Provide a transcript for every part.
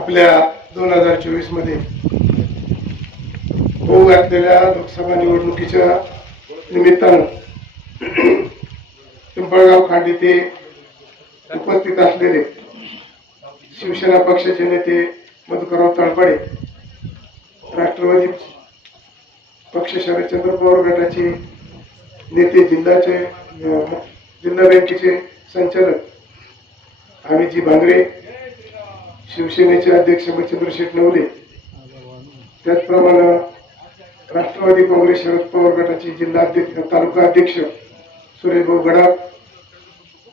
आपल्या दोन हजार चोवीसमध्ये होऊ घातलेल्या लोकसभा निवडणुकीच्या निमित्तानं पिंपळगाव खांड येथे उपस्थित असलेले शिवसेना पक्षाचे नेते मधुकरराव तळपडे राष्ट्रवादी पक्ष शरदचंद्र पवार गटाचे नेते जिल्ह्याचे जिल्हा बँकेचे संचालक आम्हीजी भांगरे शिवसेनेचे अध्यक्ष मच्छिंद्र शेठ नवले त्याचप्रमाणे राष्ट्रवादी काँग्रेस शरद पवार गटाचे जिल्हा अध्यक्ष तालुका अध्यक्ष सुरेशभाऊ गडाख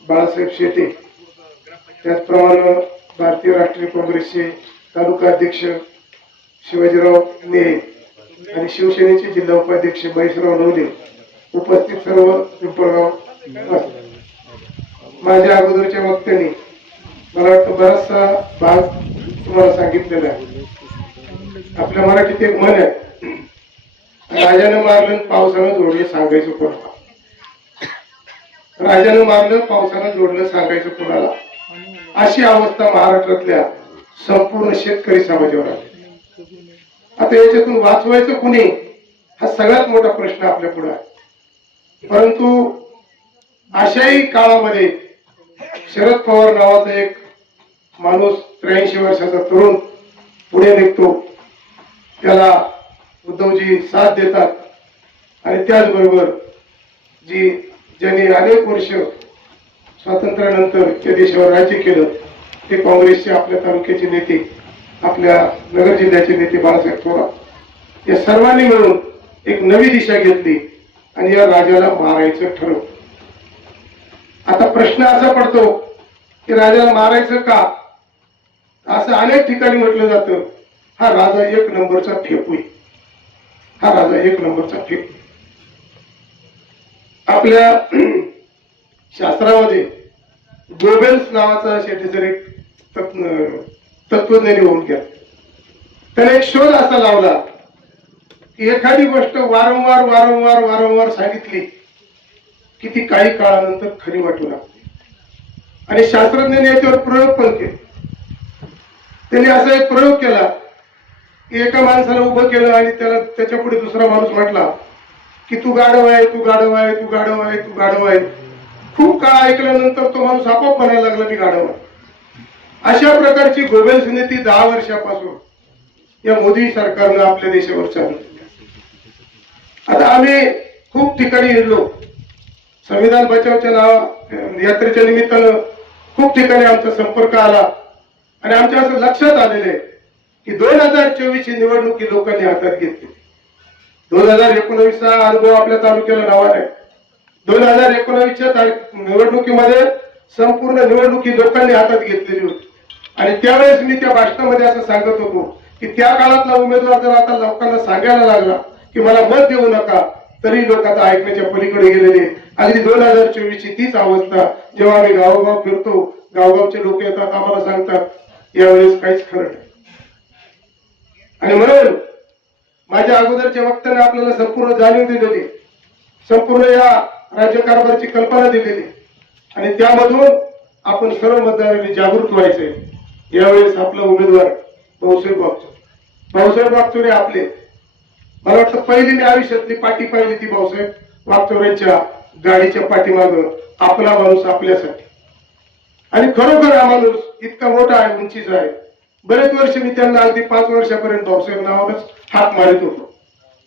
बाळासाहेब शेटे. त्याचप्रमाणे भारतीय राष्ट्रीय काँग्रेसचे तालुका अध्यक्ष शिवाजीराव नेहे आणि शिवसेनेचे जिल्हा उपाध्यक्ष महेशराव नवले उपस्थित सर्व पिंपळगाव माझ्या अगोदरच्या वक्त्यांनी मला वाटतं बराचसा भाग तुम्हाला सांगितलेला आहे. आपल्या मराठीत एक मन आहे. राजानं मारलं पावसानं जोडलं सांगायचं कोणाला? राजानं मारलं पावसानं जोडलं सांगायचं कोणाला? अशी अवस्था महाराष्ट्रातल्या संपूर्ण शेतकरी समाजावर आली. आता याच्यातून वाचवायचं कुणी? हा सगळ्यात मोठा प्रश्न आपल्या पुढे आहे. परंतु अशाही काळामध्ये शरद पवार नावाचा एक माणूस त्र्याऐंशी वर्षाचा तरुण पुढे निघतो. त्याला उद्धवजी साथ देतात. आणि त्याचबरोबर जी ज्यांनी अनेक वर्ष स्वातंत्र्यानंतर त्या देशावर राज्य केलं ते काँग्रेसचे आपल्या तालुक्याचे नेते आपल्या नगर जिल्ह्याचे नेते बाळासाहेब थोरात. या सर्वांनी मिळून एक नवी दिशा घेतली आणि या राजाला मारायचं ठरवलं. आता प्रश्न असा पडतो की राजाला मारायचं का? असं अनेक ठिकाणी म्हटलं जातं. हा राजा एक नंबरचा फेकू हा राजा एक नंबरचा फेकू आपल्या शास्त्रामध्ये गोबेल्स नावाचा शेतीचा एक तत्वज्ञानी होऊन गेला. त्याने एक शोध असा लावला की एखादी गोष्ट वारंवार वारंवार वारंवार सांगितली की ती काही काळानंतर खरी वाटू लागते. आणि शास्त्रज्ञाने याच्यावर प्रयोग पण केले. त्यांनी असा एक प्रयोग केला. की एका माणसाला उभं केलं आणि त्याला त्याच्या पुढे दुसरा माणूस म्हटला की तू गाढव आहे तू गाढव आहे तू गाढव आहे तू गाढव आहे. खूप काळ ऐकल्यानंतर तो माणूस आपोआप म्हणायला लागला मी गाढव आहे. अशा प्रकारची गोबेल्स नीती दहा वर्षापासून या मोदी सरकारनं आपल्या देशावर चालू केली. आता आम्ही खूप ठिकाणी हिरलो संविधान बचावच्या नाव यात्रेच्या निमित्तानं खूप ठिकाणी आमचा संपर्क आला. आणि आमच्या असं लक्षात आलेलं आहे की दोन हजार चोवीस ची निवडणूक ही लोकांनी हातात घेतली. दोन हजार एकोणवीसचा अनुभव आपल्या तालुक्याला नावा आहे दोन हजार एकोणवीसच्या निवडणुकीमध्ये संपूर्ण निवडणुकी लोकांनी हातात घेतलेली होती. आणि त्यावेळेस मी त्या भाषणामध्ये असं सांगत होतो की त्या काळातला उमेदवार जर आता लोकांना सांगायला लागला की मला मत देऊ नका तरी लोक आता ऐकण्याच्या पलीकडे गेलेले अगदी दोन हजार चोवीस ची तीच अवस्था जेव्हा आम्ही गावोगाव फिरतो गावगावचे लोक येतात आम्हाला सांगतात यावेळेस काहीच खरं नाही. आणि म्हणून माझ्या अगोदरच्या वक्त्याने आपल्याला संपूर्ण जाणीव दिलेली संपूर्ण या राज्यकारभाराची कल्पना दिलेली आणि त्यामधून आपण सर्व मतदारांनी जागृत व्हायचंय यावेळेस आपला उमेदवार भाऊसाहेब बागचोरे. भाऊसाहेब बागचोरे आपले. मला वाटतं पहिली मी आयुष्यातली पाठी पाहिली ती भाऊसाहेब वागचोऱ्यांच्या गाडीच्या पाठीमाग आपला माणूस आपल्यासाठी. आणि खरोखर हा माणूस इतका मोठा आहे उंचीचा आहे. बरेच वर्ष मी त्यांना अगदी पाच वर्षापर्यंत भाऊसाहेब नावानच हात मारित होतो.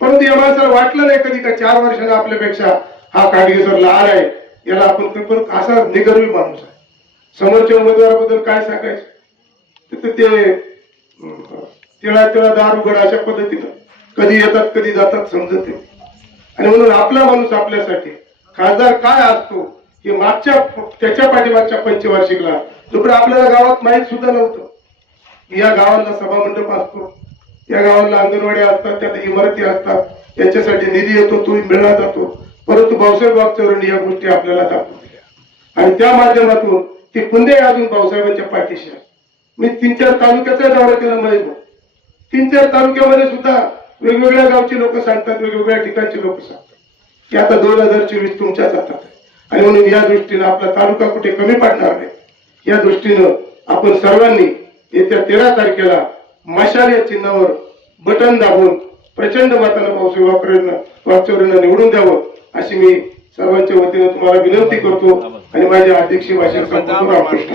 परंतु या माणसाला वाटलं नाही कधी का चार वर्षाला आपल्यापेक्षा हा काटगेसर लहान आहे याला आपण पेपर असा निगरवी माणूस आहे. समोरच्या उमेदवाराबद्दल काय सांगायचं? तर ते तिळा तिळा दार उघड अशा पद्धतीनं कधी येतात कधी जातात समजत आणि म्हणून आपला माणूस आपल्यासाठी खासदार काय असतो की मागच्या त्याच्या पाठीमागच्या पंचवार्षिकला. दुकडे आपल्याला गावात माहीत सुद्धा नव्हतं. या गावाला सभा मंडप असतो. या गावाला अंगणवाडी असतात त्यात इमारती असतात. त्याच्यासाठी निधी येतो तो मिळला जातो. परंतु भाऊसाहेब वागचौरांनी या गोष्टी आपल्याला दाखवून दिल्या आणि त्या माध्यमातून ती पुंदे अजून भाऊसाहेबांच्या पाठीशी आहे मी तीन चार तालुक्याचा दौरा केला माहीत तीन चार तालुक्यामध्ये सुद्धा वेगवेगळ्या गावचे लोक सांगतात वेगवेगळ्या ठिकाणचे लोक सांगतात. की आता दोन हजार चोवीस तुमच्याच हातात आहे. आणि म्हणून या दृष्टीनं आपला तालुका कुठे कमी पडणार नाही. या दृष्टीनं आपण सर्वांनी येत्या तेरा तारखेला मशाल या चिन्हावर बटन दाबून प्रचंड मतानं पावसाळी वाचवऱ्यांना निवडून द्यावं अशी मी सर्वांच्या वतीनं तुम्हाला विनंती करतो. आणि माझ्या अध्यक्ष भाषण रामकृष्ण.